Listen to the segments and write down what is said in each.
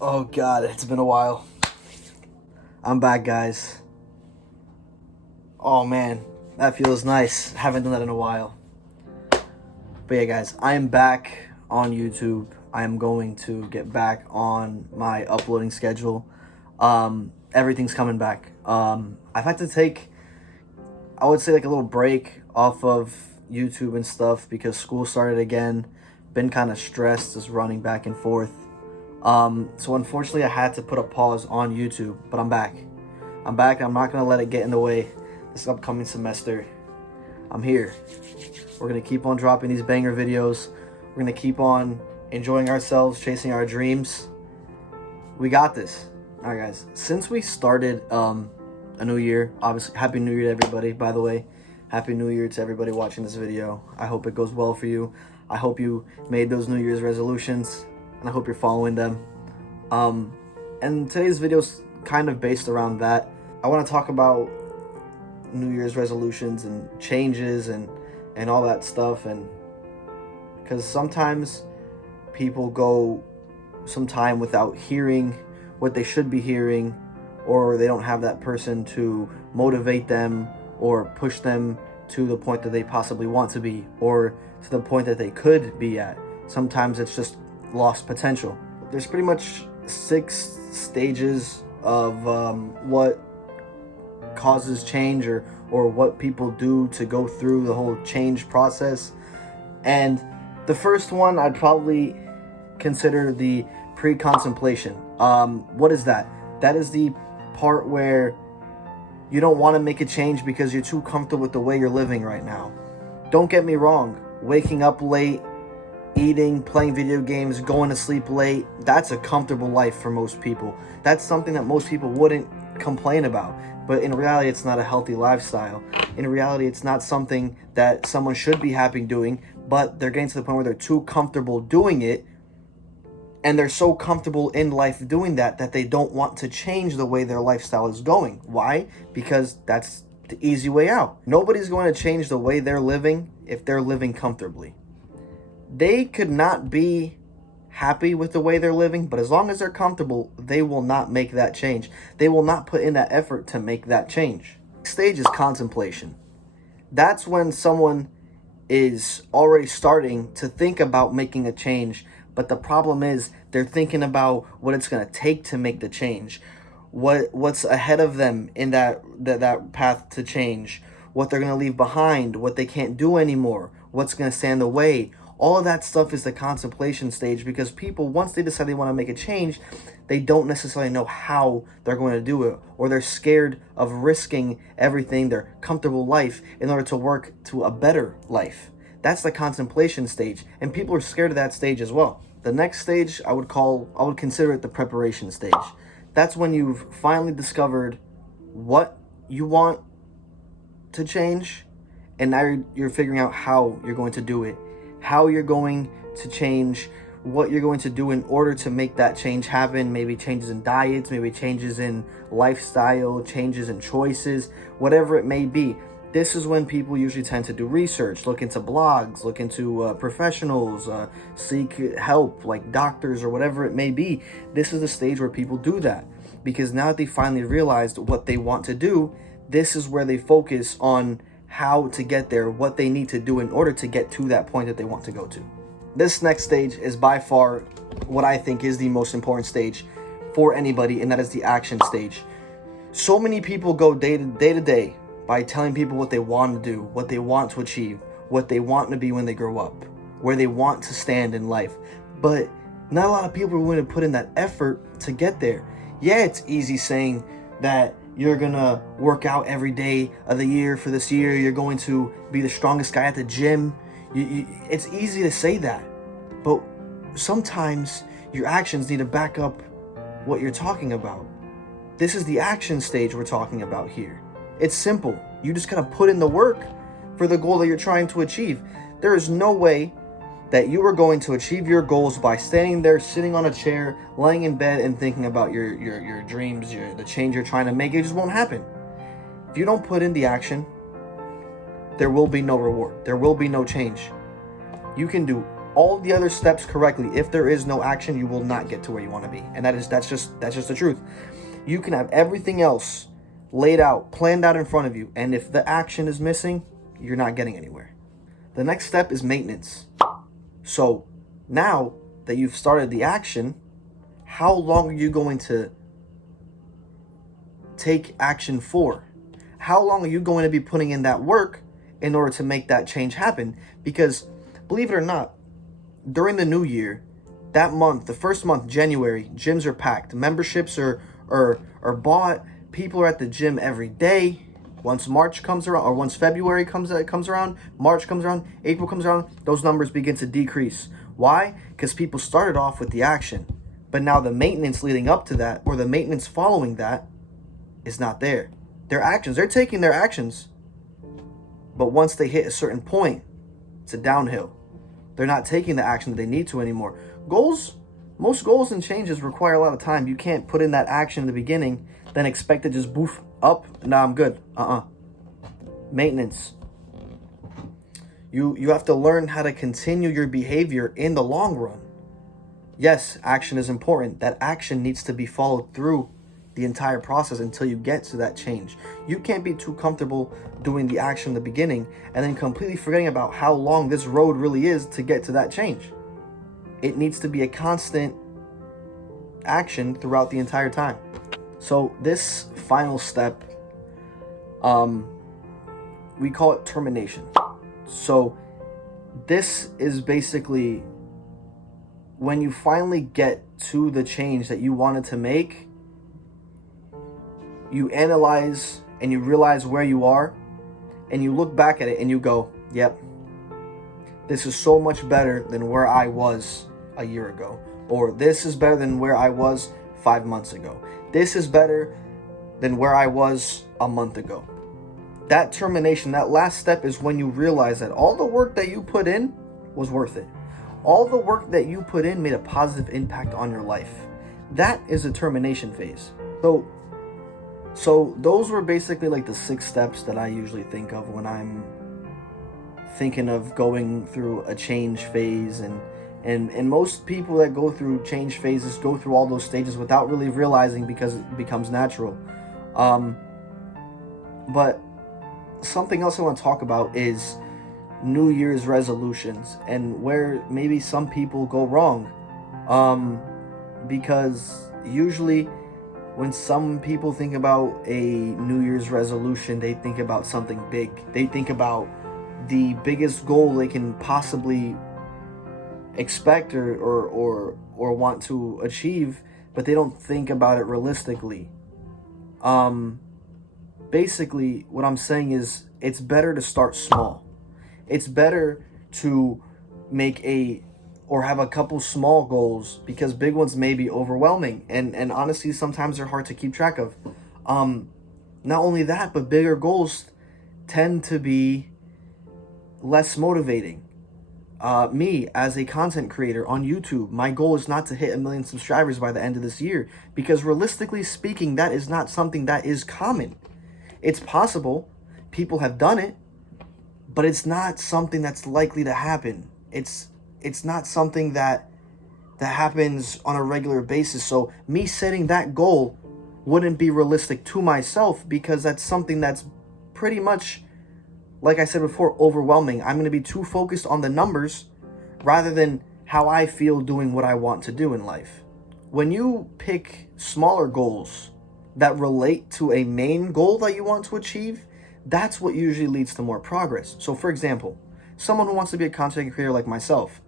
Oh God, it's been a while. I'm back, guys. Oh man, that feels nice. Haven't done that in a while. But yeah, guys, I am back on YouTube. I am going to get back on my uploading schedule. Everything's coming back. I've had to take, I would say, like a little break off of YouTube and stuff because school started again. Been kind of stressed, just running back and forth. So unfortunately, I had to put a pause on YouTube, but I'm back. I'm back. I'm not gonna let it get in the way this upcoming semester. I'm here. We're gonna keep on dropping these banger videos. We're gonna keep on enjoying ourselves, chasing our dreams. We got this. All right, guys. Since we started a new year, obviously, Happy New Year to everybody. By the way, Happy New Year to everybody watching this video. I hope it goes well for you. I hope you made those New Year's resolutions, and I hope you're following them. And today's video is kind of based around that. I want to talk about New Year's resolutions and changes and all that stuff, and because sometimes people go some time without hearing what they should be hearing, or they don't have that person to motivate them or push them to the point that they possibly want to be, or to the point that they could be at. Sometimes it's just lost potential. There's pretty much 6 stages of what causes change, or what people do to go through the whole change process. And the first one I'd probably consider the pre-contemplation. What is that? That is the part where you don't want to make a change because you're too comfortable with the way you're living right now. Don't get me wrong, waking up late, eating, playing video games, going to sleep late, that's a comfortable life for most people. That's something that most people wouldn't complain about. But in reality, it's not a healthy lifestyle. In reality, it's not something that someone should be happy doing, but they're getting to the point where they're too comfortable doing it, and they're so comfortable in life doing that that they don't want to change the way their lifestyle is going. Why? Because that's the easy way out. Nobody's going to change the way they're living if they're living comfortably. They could not be happy with the way they're living, but as long as they're comfortable, they will not make that change. They will not put in that effort to make that change. Next stage is contemplation. That's when someone is already starting to think about making a change, but the problem is they're thinking about what it's going to take to make the change, what's ahead of them in that path to change, what they're going to leave behind, what they can't do anymore, what's going to stand in the way. All of that stuff is the contemplation stage, because people, once they decide they want to make a change, they don't necessarily know how they're going to do it, or they're scared of risking everything, their comfortable life, in order to work to a better life. That's the contemplation stage, and people are scared of that stage as well. The next stage I would consider it the preparation stage. That's when you've finally discovered what you want to change, and now you're figuring out how you're going to do it, how you're going to change, what you're going to do in order to make that change happen. Maybe changes in diets, maybe changes in lifestyle, changes in choices, whatever it may be. This is when people usually tend to do research, look into blogs, look into professionals, seek help like doctors or whatever it may be. This is the stage where people do that, because now that they finally realized what they want to do, this is where they focus on how to get there, what they need to do in order to get to that point that they want to go to. This next stage is by far what I think is the most important stage for anybody, and that is the action stage. So many people go day to day by telling people what they want to do, what they want to achieve, what they want to be when they grow up, where they want to stand in life. But not a lot of people are willing to put in that effort to get there. Yeah, it's easy saying that you're gonna work out every day of the year for this year, you're going to be the strongest guy at the gym. It's easy to say that, but sometimes your actions need to back up what you're talking about. This is the action stage we're talking about here. It's simple. You just gotta put in the work for the goal that you're trying to achieve. There is no way that you are going to achieve your goals by standing there, sitting on a chair, laying in bed, and thinking about your dreams, the change you're trying to make. It just won't happen. If you don't put in the action, there will be no reward. There will be no change. You can do all the other steps correctly, if there is no action, you will not get to where you want to be. And that's just the truth. You can have everything else laid out, planned out in front of you, and if the action is missing, you're not getting anywhere. The next step is maintenance. So now that you've started the action, how long are you going to take action for? How long are you going to be putting in that work in order to make that change happen? Because believe it or not, during the new year, that month, the first month, January, gyms are packed. Memberships are bought. People are at the gym every day. Once March comes around, or once February comes around, March comes around, April comes around, those numbers begin to decrease. Why? Because people started off with the action, but now the maintenance leading up to that, or the maintenance following that, is not there. Their actions, they're taking their actions, but once they hit a certain point, it's a downhill. They're not taking the action that they need to anymore. Most goals and changes require a lot of time. You can't put in that action in the beginning, then expect to just boof up. Nah, I'm good. Maintenance. You have to learn how to continue your behavior in the long run. Yes, action is important. That action needs to be followed through the entire process until you get to that change. You can't be too comfortable doing the action in the beginning and then completely forgetting about how long this road really is to get to that change. It needs to be a constant action throughout the entire time. So this final step, we call it termination. So this is basically when you finally get to the change that you wanted to make. You analyze and you realize where you are, and you look back at it and you go, yep, this is so much better than where I was a year ago, or this is better than where I was 5 months ago. This is better than where I was a month ago. That termination, that last step, is when you realize that all the work that you put in was worth it. All the work that you put in made a positive impact on your life. That is a termination phase. So those were basically like the 6 steps that I usually think of when I'm thinking of going through a change phase. And most people that go through change phases go through all those stages without really realizing, because it becomes natural. But something else I want to talk about is New Year's resolutions, and where maybe some people go wrong. Because usually when some people think about a New Year's resolution, they think about something big. They think about the biggest goal they can possibly expect or want to achieve, but they don't think about it realistically. Basically, what I'm saying is it's better to start small. It's better to make have a couple small goals, because big ones may be overwhelming, and honestly sometimes they're hard to keep track of. Not only that, but bigger goals tend to be less motivating. Me as a content creator on YouTube, my goal is not to hit 1 million subscribers by the end of this year, because realistically speaking, that is not something that is common. It's possible, people have done it, but it's not something that's likely to happen. It's not something that happens on a regular basis. So me setting that goal wouldn't be realistic to myself, because that's something that's pretty much, like I said before, overwhelming. I'm going to be too focused on the numbers rather than how I feel doing what I want to do in life. When you pick smaller goals that relate to a main goal that you want to achieve, that's what usually leads to more progress. So for example, someone who wants to be a content creator like myself,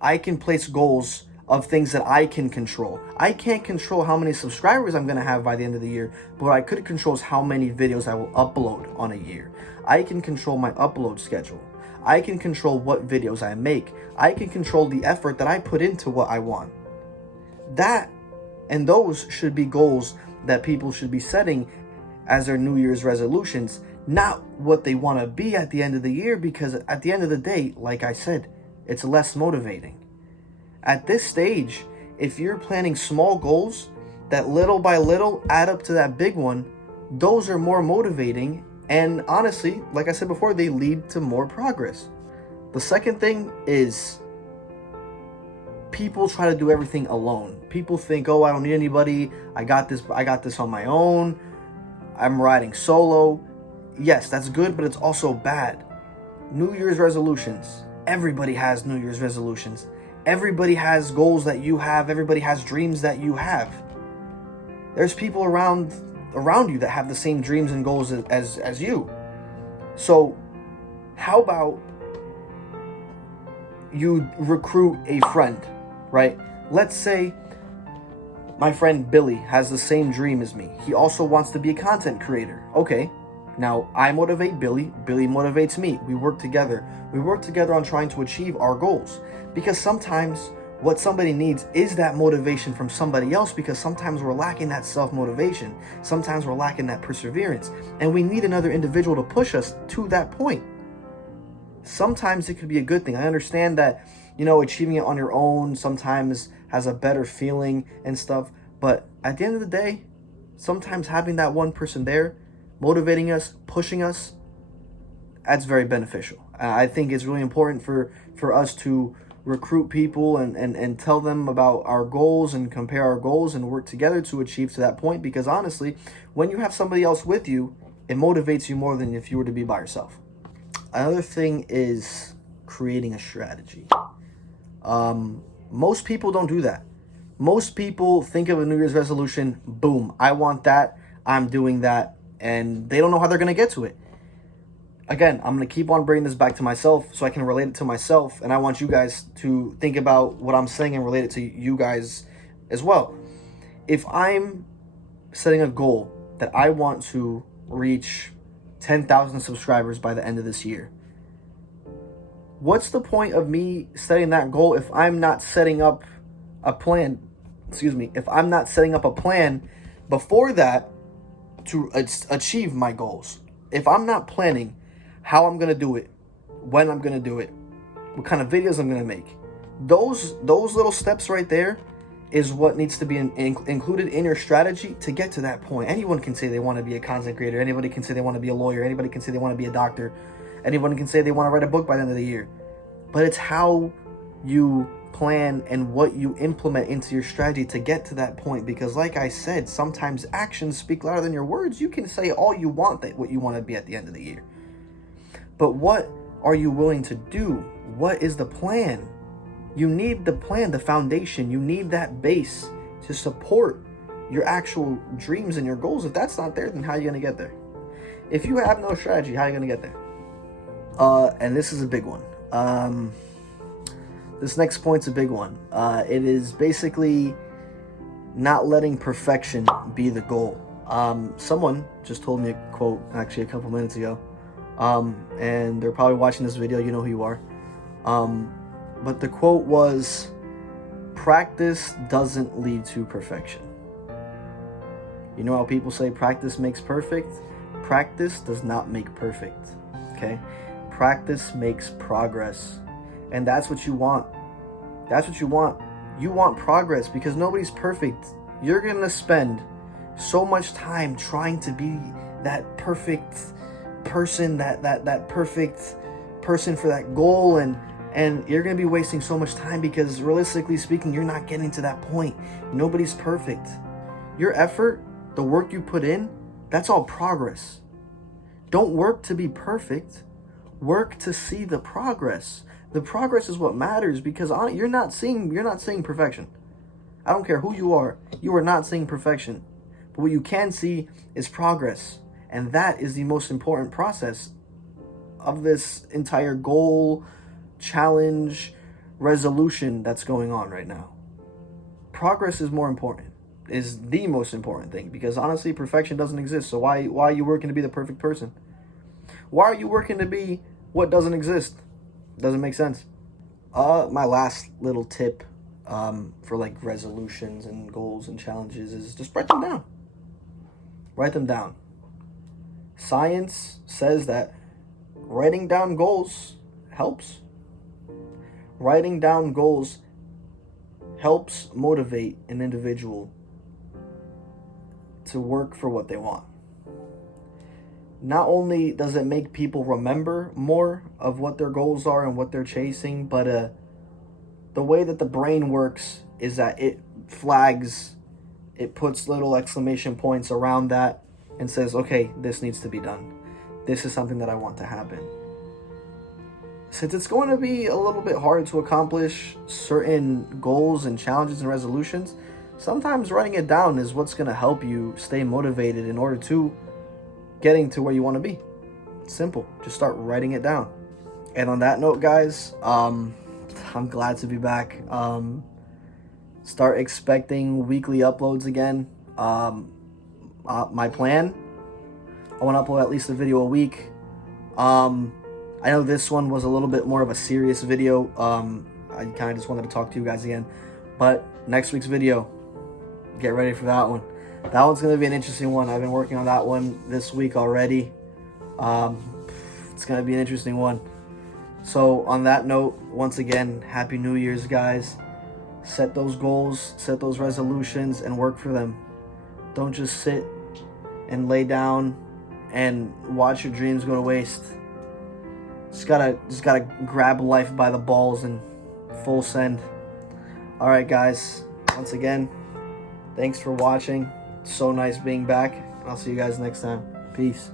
I can place goals of things that I can control. I can't control how many subscribers I'm going to have by the end of the year, but what I could control is how many videos I will upload on a year. I can control my upload schedule. I can control what videos I make. I can control the effort that I put into what I want. That and those should be goals that people should be setting as their New Year's resolutions, not what they want to be at the end of the year, because at the end of the day, like I said, it's less motivating. At this stage, if you're planning small goals that little by little add up to that big one, those are more motivating, and honestly, like I said before, they lead to more progress. The second thing is people try to do everything alone. People think, oh, I don't need anybody. I got this on my own. I'm riding solo. Yes, that's good, but it's also bad. New Year's resolutions. Everybody has New Year's resolutions. Everybody has goals that you have. Everybody has dreams that you have. There's people around you that have the same dreams and goals as you. So how about you recruit a friend, right? Let's say my friend Billy has the same dream as me. He also wants to be a content creator. Okay, now I motivate Billy. Billy motivates me. We work together. We work together on trying to achieve our goals. Because sometimes what somebody needs is that motivation from somebody else, because sometimes we're lacking that self-motivation. Sometimes we're lacking that perseverance. And we need another individual to push us to that point. Sometimes it could be a good thing. I understand that, achieving it on your own sometimes has a better feeling and stuff. But at the end of the day, sometimes having that one person there, motivating us, pushing us, that's very beneficial. I think it's really important for us to recruit people and tell them about our goals and compare our goals and work together to achieve to that point. Because honestly, when you have somebody else with you, it motivates you more than if you were to be by yourself. Another thing is creating a strategy. Most people don't do that. Most people think of a New Year's resolution, boom, I want that, I'm doing that, and they don't know how they're going to get to it. Again, I'm going to keep on bringing this back to myself so I can relate it to myself, and I want you guys to think about what I'm saying and relate it to you guys as well. If I'm setting a goal that I want to reach 10,000 subscribers by the end of this year, what's the point of me setting that goal if I'm not setting up a plan? If I'm not setting up a plan before that to achieve my goals. If I'm not planning how I'm going to do it, when I'm going to do it, what kind of videos I'm going to make, those little steps right there is what needs to be included in your strategy to get to that point. Anyone can say they want to be a content creator. Anybody can say they want to be a lawyer. Anybody can say they want to be a doctor. Anyone can say they want to write a book by the end of the year. But it's how you plan and what you implement into your strategy to get to that point. Because like I said, sometimes actions speak louder than your words. You can say all you want that what you want to be at the end of the year. But what are you willing to do? What is the plan? You need the plan, the foundation. You need that base to support your actual dreams and your goals. If that's not there, then how are you going to get there? If you have no strategy, how are you going to get there? And this is a big one. This next point's a big one. It is basically not letting perfection be the goal. Someone just told me a quote actually a couple minutes ago. And they're probably watching this video. You know who you are. But the quote was, practice doesn't lead to perfection. You know how people say practice makes perfect? Practice does not make perfect. Okay? Practice makes progress. And that's what you want. That's what you want. You want progress because nobody's perfect. You're going to spend so much time trying to be that perfect person, that perfect person for that goal, and you're going to be wasting so much time because realistically speaking, you're not getting to that point. Nobody's perfect. Your effort, the work you put in, that's all progress. Don't work to be perfect. Work to see the progress. The progress is what matters because you're not seeing perfection. I don't care who you are not seeing perfection. But what you can see is progress. And that is the most important process of this entire goal, challenge, resolution that's going on right now. Progress is more important, is the most important thing, because honestly, perfection doesn't exist. So why are you working to be the perfect person? Why are you working to be what doesn't exist? Doesn't make sense. My last little tip for like resolutions and goals and challenges is just write them down. Write them down. Science says that writing down goals helps. Writing down goals helps motivate an individual to work for what they want. Not only does it make people remember more of what their goals are and what they're chasing, but the way that the brain works is that it flags, it puts little exclamation points around that and says, okay, this needs to be done. This is something that I want to happen. Since it's going to be a little bit hard to accomplish certain goals and challenges and resolutions, sometimes writing it down is what's going to help you stay motivated in order to getting to where you want to be. It's simple. Just start writing it down. And on that note, guys, I'm glad to be back. Start expecting weekly uploads again. My plan, I want to upload at least a video a week. I know this one was a little bit more of a serious video. I kind of just wanted to talk to you guys again. But next week's video, get ready for that one. That one's going to be an interesting one. I've been working on that one this week already. It's going to be an interesting one. So on that note, once again, Happy New Year's, guys. Set those goals, set those resolutions, and work for them. Don't just sit and lay down and watch your dreams go to waste. Just gotta grab life by the balls and full send. All right, guys. Once again, thanks for watching. So nice being back. I'll see you guys next time. Peace.